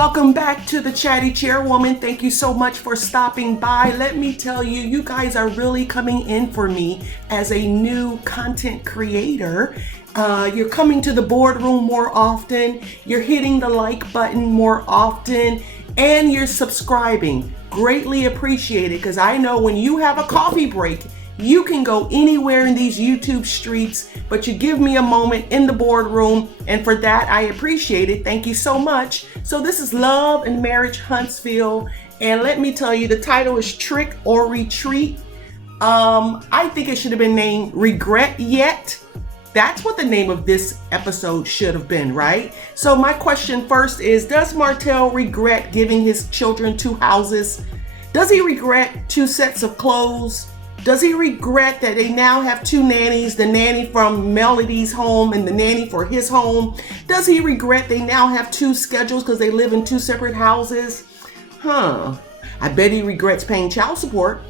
Welcome back to the Chatty Chairwoman. Thank you so much for stopping by. Let me tell you, you guys are really coming in for me as a new content creator. You're coming to the boardroom more often. You're hitting the like button more often, and you're subscribing. Greatly appreciated, because I know when you have a coffee break, you can go anywhere in these YouTube streets, but you give me a moment in the boardroom, and for that, I appreciate it. Thank you so much. So this is Love and Marriage Huntsville, and let me tell you, the title is Trick or Retreat. I think it should have been named Regret Yet. That's what the name of this episode should have been, right? So my question first is, does Martell regret giving his children 2 houses? Does he regret 2 sets of clothes? Does he regret that they now have 2 nannies, the nanny from Melody's home and the nanny for his home? Does he regret they now have 2 schedules because they live in 2 separate houses? I bet he regrets paying child support.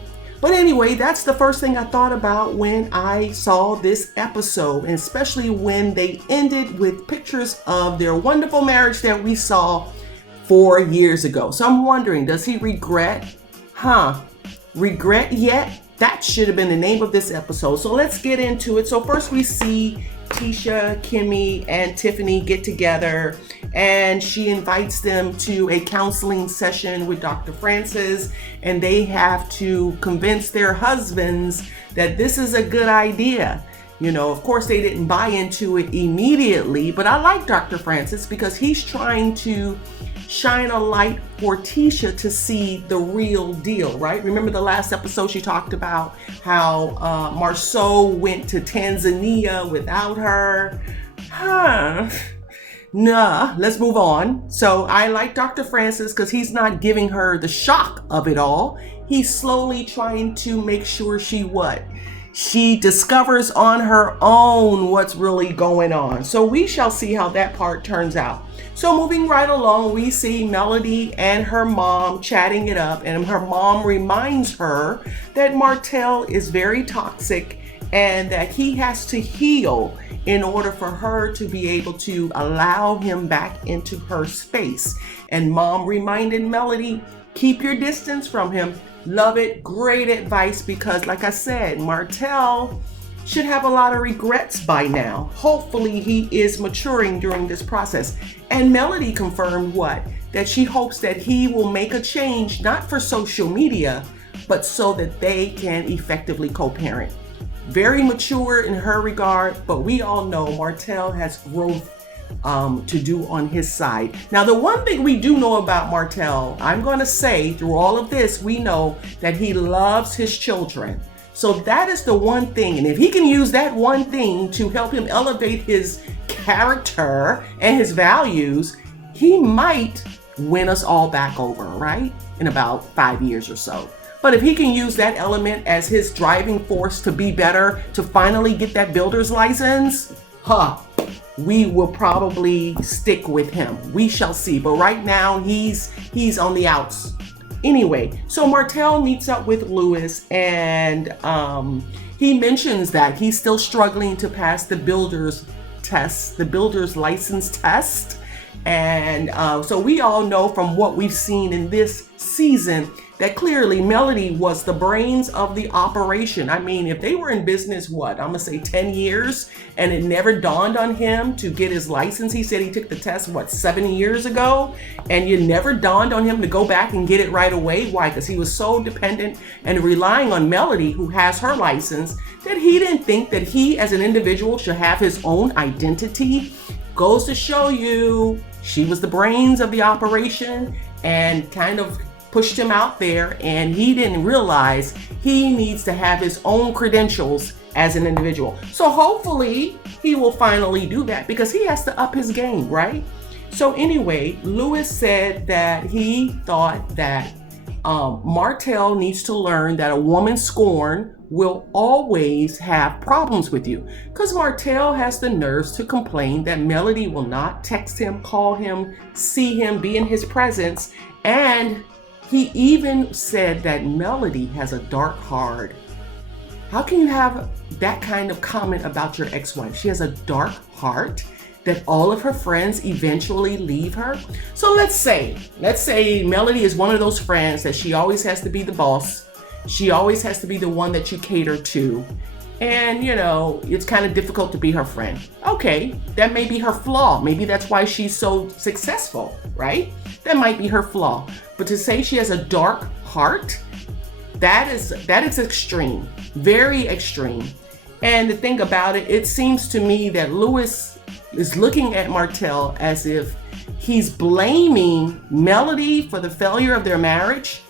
But anyway, that's the first thing I thought about when I saw this episode, and especially when they ended with pictures of their wonderful marriage that we saw 4 years ago. So I'm wondering, does he regret? Regret yet? That should have been the name of this episode. So let's get into it. So first we see Tisha, Kimmi, and Tiffany get together, and she invites them to a counseling session with Dr. Francis, and they have to convince their husbands that this is a good idea. You know, of course, they didn't buy into it immediately, but I like Dr. Francis because he's trying to shine a light for Tisha to see the real deal, right? Remember the last episode she talked about how Marceau went to Tanzania without her? Nah, let's move on. So I like Dr. Francis because he's not giving her the shock of it all. He's slowly trying to make sure she discovers on her own what's really going on. So we shall see how that part turns out. So moving right along, we see Melody and her mom chatting it up, and her mom reminds her that Martell is very toxic and that he has to heal in order for her to be able to allow him back into her space. And mom reminded Melody, keep your distance from him. Love it. Great advice, because like I said, Martell should have a lot of regrets by now. Hopefully he is maturing during this process. And Melody confirmed that she hopes that he will make a change, not for social media, but so that they can effectively co-parent. Very mature in her regard, but we all know Martell has growth to do on his side. Now, the one thing we do know about Martell, I'm going to say through all of this, we know that he loves his children. So that is the one thing. And if he can use that one thing to help him elevate his character and his values, he might win us all back over, right? In about 5 years or so. But if he can use that element as his driving force to be better, to finally get that builder's license, we will probably stick with him. We shall see. But right now, he's on the outs. Anyway, so Martell meets up with Louis, and he mentions that he's still struggling to pass the builder's test, the builder's license test. And so we all know from what we've seen in this season that clearly Melody was the brains of the operation. I mean, if they were in business, I'm gonna say 10 years, and it never dawned on him to get his license. He said he took the test, 7 years ago, and it never dawned on him to go back and get it right away. Why? Because he was so dependent and relying on Melody, who has her license, that he didn't think that he as an individual should have his own identity. Goes to show you, she was the brains of the operation and kind of pushed him out there, and he didn't realize he needs to have his own credentials as an individual. So hopefully he will finally do that, because he has to up his game, right? So anyway, Louis said that he thought that Martell needs to learn that a woman's scorn will always have problems with you, because Martell has the nerves to complain that Melody will not text him, call him, see him, be in his presence, and he even said that Melody has a dark heart. How can you have that kind of comment about your ex-wife? She has a dark heart. that all of her friends eventually leave her? So let's say Melody is one of those friends that she always has to be the boss. She always has to be the one that you cater to. And, it's kind of difficult to be her friend. Okay, that may be her flaw. Maybe that's why she's so successful, right? That might be her flaw. But to say she has a dark heart, that is extreme, very extreme. And the thing about it, it seems to me that Louis is looking at Martell as if he's blaming Melody for the failure of their marriage.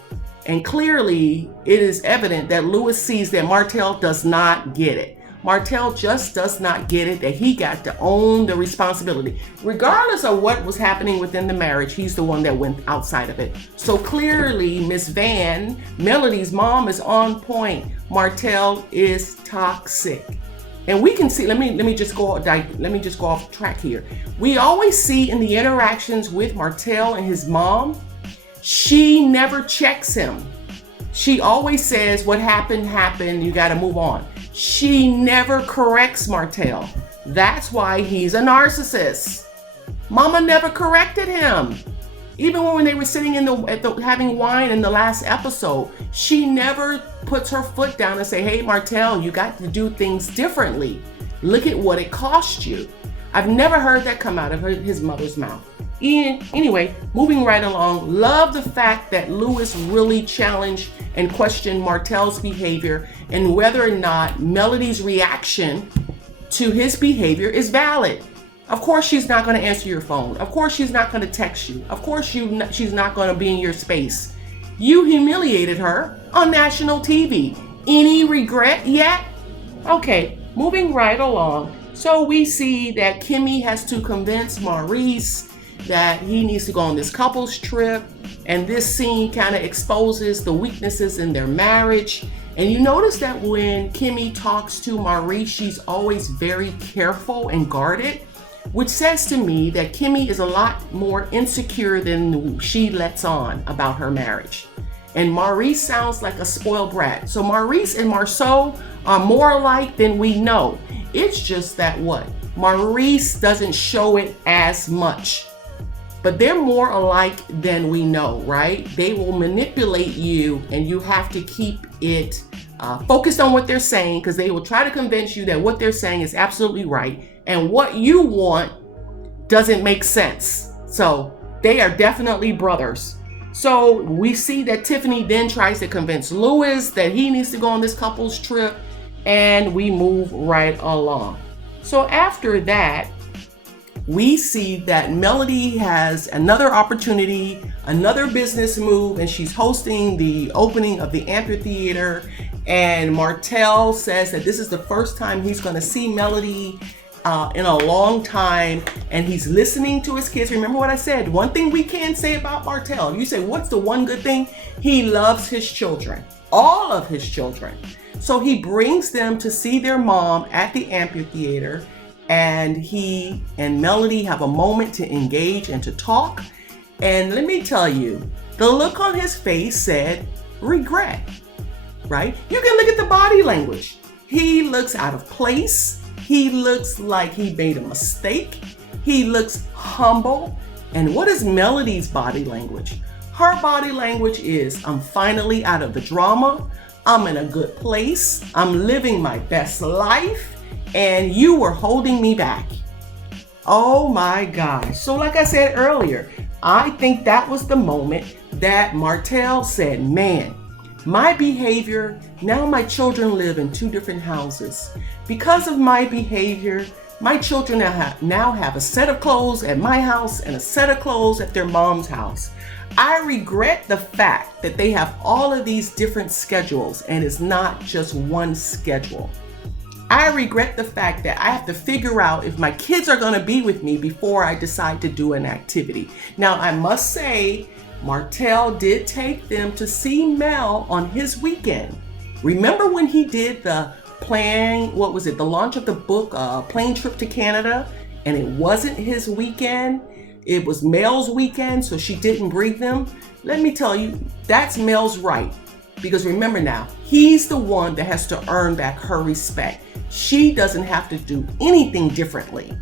And clearly, it is evident that Louis sees that Martell does not get it. Martell just does not get it, that he got to own the responsibility. Regardless of what was happening within the marriage, he's the one that went outside of it. So clearly, Miss Van, Melody's mom, is on point. Martell is toxic. And we can see, let me just go off track here. We always see in the interactions with Martell and his mom, she never checks him. She always says, what happened, you gotta move on. She never corrects Martell. That's why he's a narcissist. Mama never corrected him. Even when they were sitting having wine in the last episode, she never puts her foot down and say, hey, Martell, you got to do things differently. Look at what it cost you. I've never heard that come out of his mother's mouth. Anyway, moving right along, love the fact that Louis really challenged and questioned Martell's behavior and whether or not Melody's reaction to his behavior is valid. Of course, she's not going to answer your phone. Of course, she's not going to text you. Of course, she's not going to be in your space. You humiliated her on national TV. Any regret yet? Okay, moving right along. So we see that Kimmi has to convince Maurice that he needs to go on this couples trip, and this scene kind of exposes the weaknesses in their marriage. And you notice that when Kimmi talks to Maurice, she's always very careful and guarded, which says to me that Kimmi is a lot more insecure than she lets on about her marriage. And Maurice sounds like a spoiled brat. So Maurice and Marceau are more alike than we know. It's just that Maurice doesn't show it as much. But they're more alike than we know, right? They will manipulate you, and you have to keep it focused on what they're saying, because they will try to convince you that what they're saying is absolutely right, and what you want doesn't make sense. So they are definitely brothers. So we see that Tiffany then tries to convince Louis that he needs to go on this couples trip, and we move right along. So after that, we see that Melody has another opportunity, another business move, and she's hosting the opening of the Amphitheater. And Martell says that this is the first time he's going to see Melody in a long time, and he's listening to his kids. Remember what I said? One thing we can say about Martell, you say, what's the one good thing? He loves his children, all of his children. So he brings them to see their mom at the Amphitheater. And he and Melody have a moment to engage and to talk. And let me tell you, the look on his face said regret, right? You can look at the body language. He looks out of place. He looks like he made a mistake. He looks humble. And what is Melody's body language? Her body language is, I'm finally out of the drama. I'm in a good place. I'm living my best life. And you were holding me back. Oh my gosh. So like I said earlier, I think that was the moment that Martell said, man, my behavior, now my children live in two different houses. Because of my behavior, my children now have a set of clothes at my house and a set of clothes at their mom's house. I regret the fact that they have all of these different schedules and it's not just one schedule. I regret the fact that I have to figure out if my kids are going to be with me before I decide to do an activity. Now, I must say, Martell did take them to see Mel on his weekend. Remember when he did the the launch of the book, Plane Trip to Canada, and it wasn't his weekend, it was Mel's weekend, so she didn't bring them? Let me tell you, that's Mel's right. Because remember now, he's the one that has to earn back her respect. She doesn't have to do anything differently.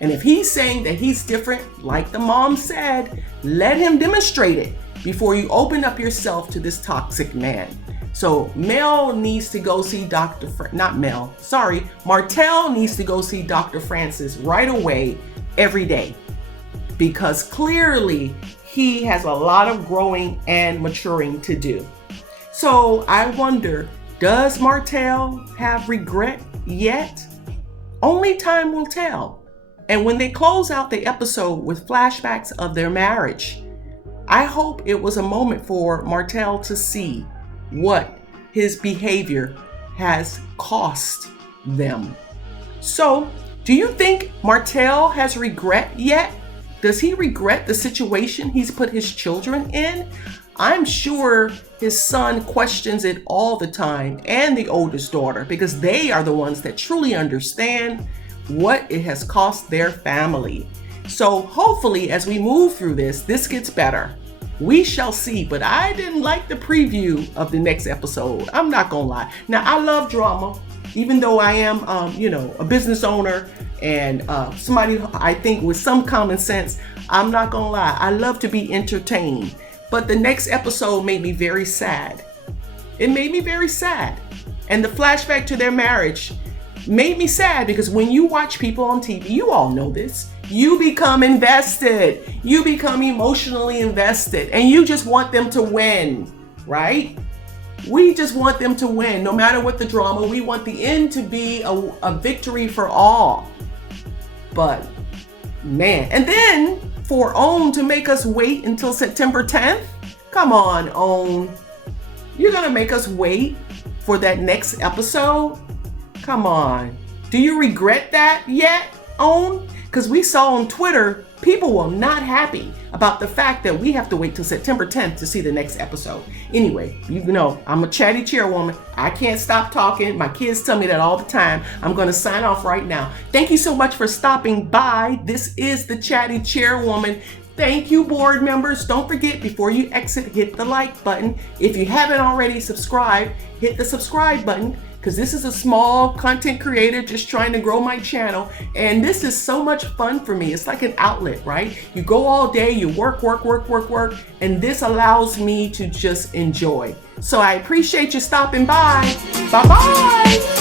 And if he's saying that he's different, like the mom said, let him demonstrate it before you open up yourself to this toxic man. So Martell needs to go see Martell needs to go see Dr. Francis right away, every day, because clearly he has a lot of growing and maturing to do. So I wonder, does Martell have regret yet? Only time will tell. And when they close out the episode with flashbacks of their marriage, I hope it was a moment for Martell to see what his behavior has cost them. So, do you think Martell has regret yet? Does he regret the situation he's put his children in? I'm sure his son questions it all the time, and the oldest daughter, because they are the ones that truly understand what it has cost their family. So hopefully as we move through this gets better. We shall see, but I didn't like the preview of the next episode. I'm not gonna lie. Now, I love drama, even though I am, a business owner and somebody I think with some common sense. I'm not gonna lie. I love to be entertained, but the next episode made me very sad. It made me very sad. And the flashback to their marriage made me sad, because when you watch people on TV, you all know this, you become invested, you become emotionally invested, and you just want them to win, right? We just want them to win. No matter what the drama, we want the end to be a victory for all. But man, and then for OWN to make us wait until September 10th? Come on, OWN. You're gonna make us wait for that next episode? Come on. Do you regret that yet, OWN? Because we saw on Twitter, people were not happy about the fact that we have to wait till September 10th to see the next episode. Anyway, you know, I'm a chatty chairwoman. I can't stop talking. My kids tell me that all the time. I'm going to sign off right now. Thank you so much for stopping by. This is the Chatty Chairwoman. Thank you, board members. Don't forget, before you exit, hit the like button. If you haven't already subscribed, hit the subscribe button, because this is a small content creator just trying to grow my channel. And this is so much fun for me. It's like an outlet, right? You go all day, you work, and this allows me to just enjoy. So I appreciate you stopping by. Bye-bye.